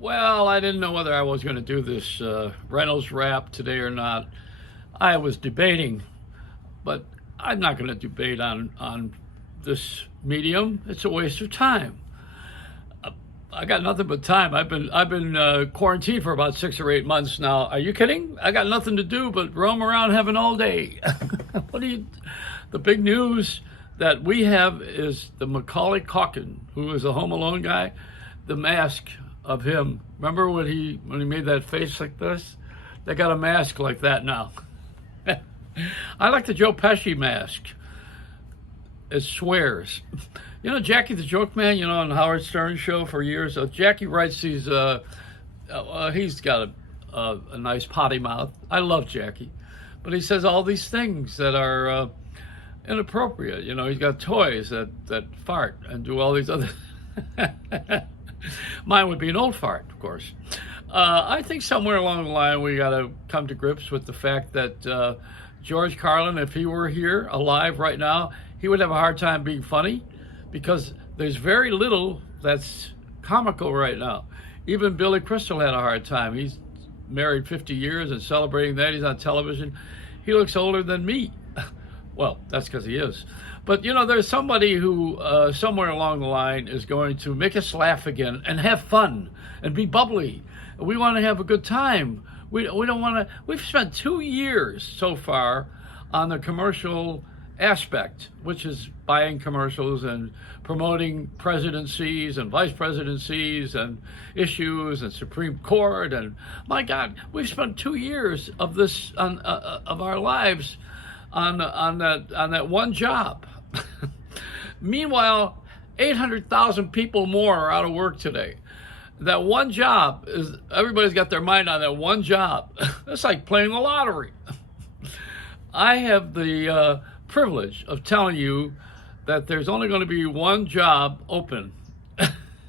Well, I didn't know whether I was going to do this Reynolds rap today or not. I was debating, but I'm not going to debate on this medium. It's a waste of time. I got nothing but time. I've been quarantined for about 6 or 8 months now. Are you kidding? I got nothing to do but roam around heaven all day. What do you? The big news that we have is the Macaulay Culkin, who is a Home Alone guy. The mask of him. Remember when he made that face like this? They got a mask like that now. I like the Joe Pesci mask. It swears. You know Jackie the Joke Man, on Howard Stern's show for years. Jackie writes these, he's got a nice potty mouth. I love Jackie. But he says all these things that are inappropriate. He's got toys that fart and do all these other... Mine would be an old fart, of course. I think somewhere along the line we got to come to grips with the fact that George Carlin, if he were here alive right now, he would have a hard time being funny because there's very little that's comical right now. Even Billy Crystal had a hard time. He's married 50 years and celebrating that. He's on television. He looks older than me. Well, that's because he is. But, there's somebody who somewhere along the line is going to make us laugh again and have fun and be bubbly. We want to have a good time. We don't want to. We've spent 2 years so far on the commercial aspect, which is buying commercials and promoting presidencies and vice presidencies and issues and Supreme Court. And my God, we've spent 2 years of this of our lives on that one job. Meanwhile, 800,000 people more are out of work today. That one job is, everybody's got their mind on that one job. It's like playing the lottery. I have the privilege of telling you that there's only going to be one job open.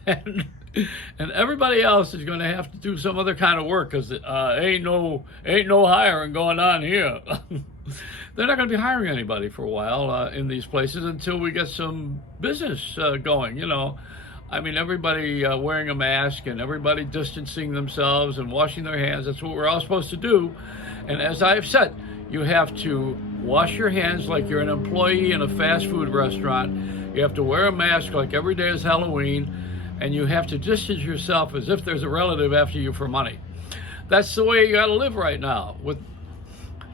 and everybody else is going to have to do some other kind of work because ain't no hiring going on here. They're not going to be hiring anybody for a while in these places until we get some business going. I mean, everybody wearing a mask and everybody distancing themselves and washing their hands. That's what we're all supposed to do. And as I've said, you have to wash your hands like you're an employee in a fast food restaurant. You have to wear a mask like every day is Halloween. And you have to distance yourself as if there's a relative after you for money. That's the way you got to live right now with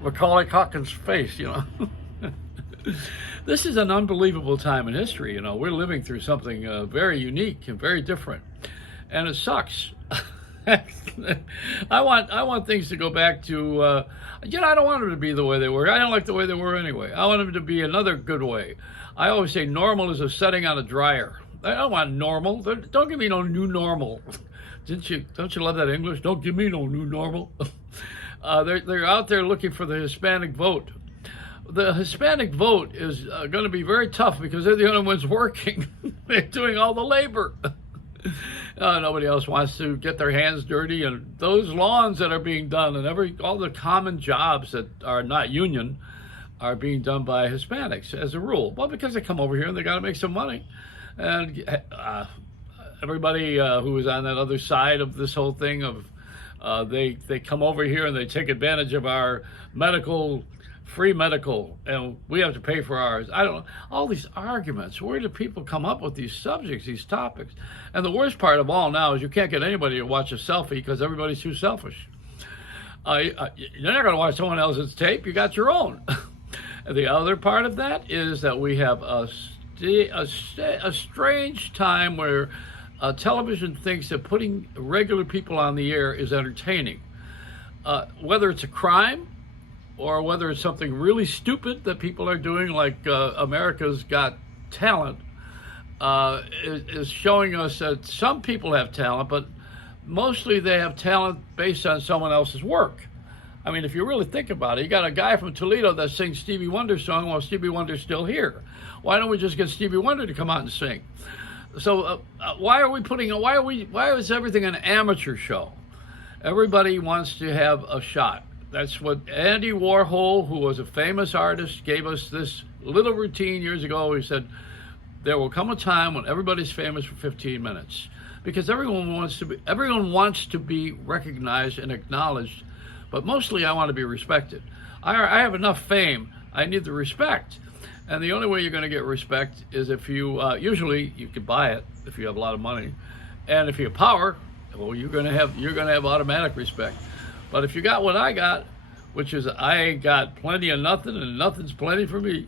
Macaulay Culkin's face, This is an unbelievable time in history, We're living through something very unique and very different. And it sucks. I want things to go back to, I don't want them to be the way they were. I don't like the way they were anyway. I want them to be another good way. I always say normal is a setting on a dryer. I don't want normal. Don't give me no new normal. Don't you love that English? Don't give me no new normal. They're out there looking for the Hispanic vote. The Hispanic vote is going to be very tough because they're the only ones working. They're doing all the labor. Nobody else wants to get their hands dirty, and those lawns that are being done and all the common jobs that are not union are being done by Hispanics as a rule. Well, because they come over here and they got to make some money. And everybody who is on that other side of this whole thing of they come over here and they take advantage of our free medical, and we have to pay for ours. I don't know. All these arguments. Where do people come up with these subjects, these topics? And the worst part of all now is you can't get anybody to watch a selfie because everybody's too selfish. You're not going to watch someone else's tape. You got your own. And the other part of that is that we have a strange time where television thinks that putting regular people on the air is entertaining. Whether it's a crime or whether it's something really stupid that people are doing, like America's Got Talent, is showing us that some people have talent, but mostly they have talent based on someone else's work. I mean, if you really think about it, you got a guy from Toledo that sings Stevie Wonder's song while Stevie Wonder's still here. Why don't we just get Stevie Wonder to come out and sing? So why is everything an amateur show? Everybody wants to have a shot. That's what Andy Warhol, who was a famous artist, gave us this little routine years ago. He said, there will come a time when everybody's famous for 15 minutes. because everyone wants to be recognized and acknowledged, but mostly I want to be respected. I have enough fame. I need the respect. And the only way you're going to get respect is if you, usually you can buy it if you have a lot of money. And if you have power, well, you're going to have automatic respect. But if you got what I got, which is I got plenty of nothing and nothing's plenty for me.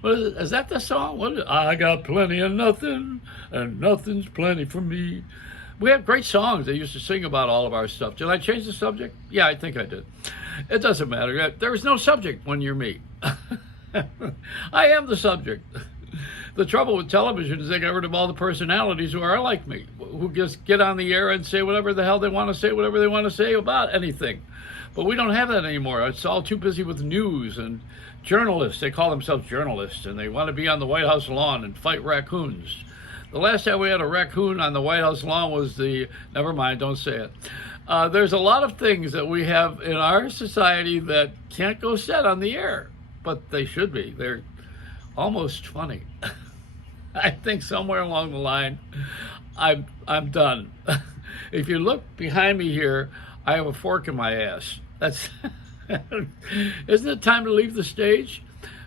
What is it? Is that the song? What is it? I got plenty of nothing and nothing's plenty for me. We have great songs they used to sing about all of our stuff. Did I change the subject? Yeah, I think I did. It doesn't matter. There is no subject when you're me. I am the subject. The trouble with television is they got rid of all the personalities who are like me, who just get on the air and say whatever the hell they want to say, whatever they want to say about anything. But we don't have that anymore. It's all too busy with news and journalists. They call themselves journalists, and they want to be on the White House lawn and fight raccoons. The last time we had a raccoon on the White House lawn was never mind, don't say it. There's a lot of things that we have in our society that can't go said on the air, but they should be. They're almost funny. I think somewhere along the line, I'm done. If you look behind me here, I have a fork in my ass. That's isn't it time to leave the stage?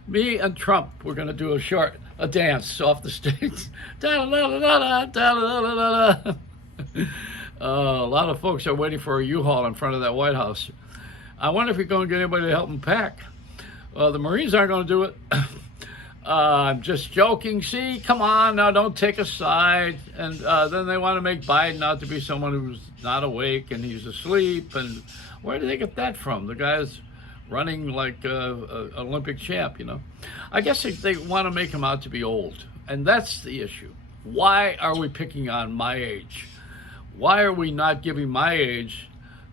Me and Trump, we're going to do a dance off the stage. A lot of folks are waiting for a U-Haul in front of that White House. I wonder if you're going to get anybody to help them pack. The Marines aren't going to do it. I'm just joking. See, come on now, don't take a side. And then they want to make Biden out to be someone who's not awake and he's asleep. And where did they get that from? The guy's running like an Olympic champ, you know. I guess they want to make him out to be old. And that's the issue. Why are we picking on my age? Why are we not giving my age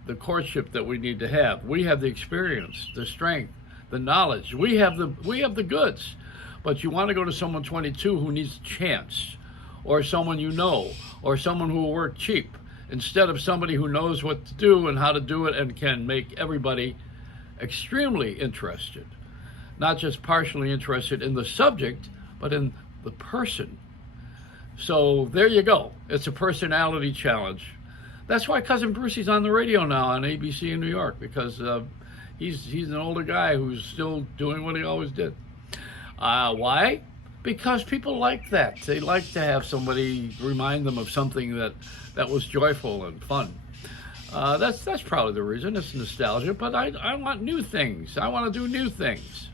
the courtship that we need to have? We have the experience, the strength, the knowledge. We have the goods. But you want to go to someone 22 who needs a chance, or someone you know, or someone who will work cheap, instead of somebody who knows what to do and how to do it and can make everybody extremely interested, not just partially interested in the subject, but in the person. So there you go. It's a personality challenge. That's why Cousin Brucey's on the radio now on ABC in New York, because he's an older guy who's still doing what he always did. Why? Because people like that. They like to have somebody remind them of something that was joyful and fun. That's probably the reason. It's nostalgia, but I want new things. I want to do new things.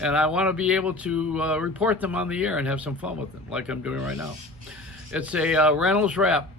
And I want to be able to report them on the air and have some fun with them, like I'm doing right now. It's a Reynolds Wrap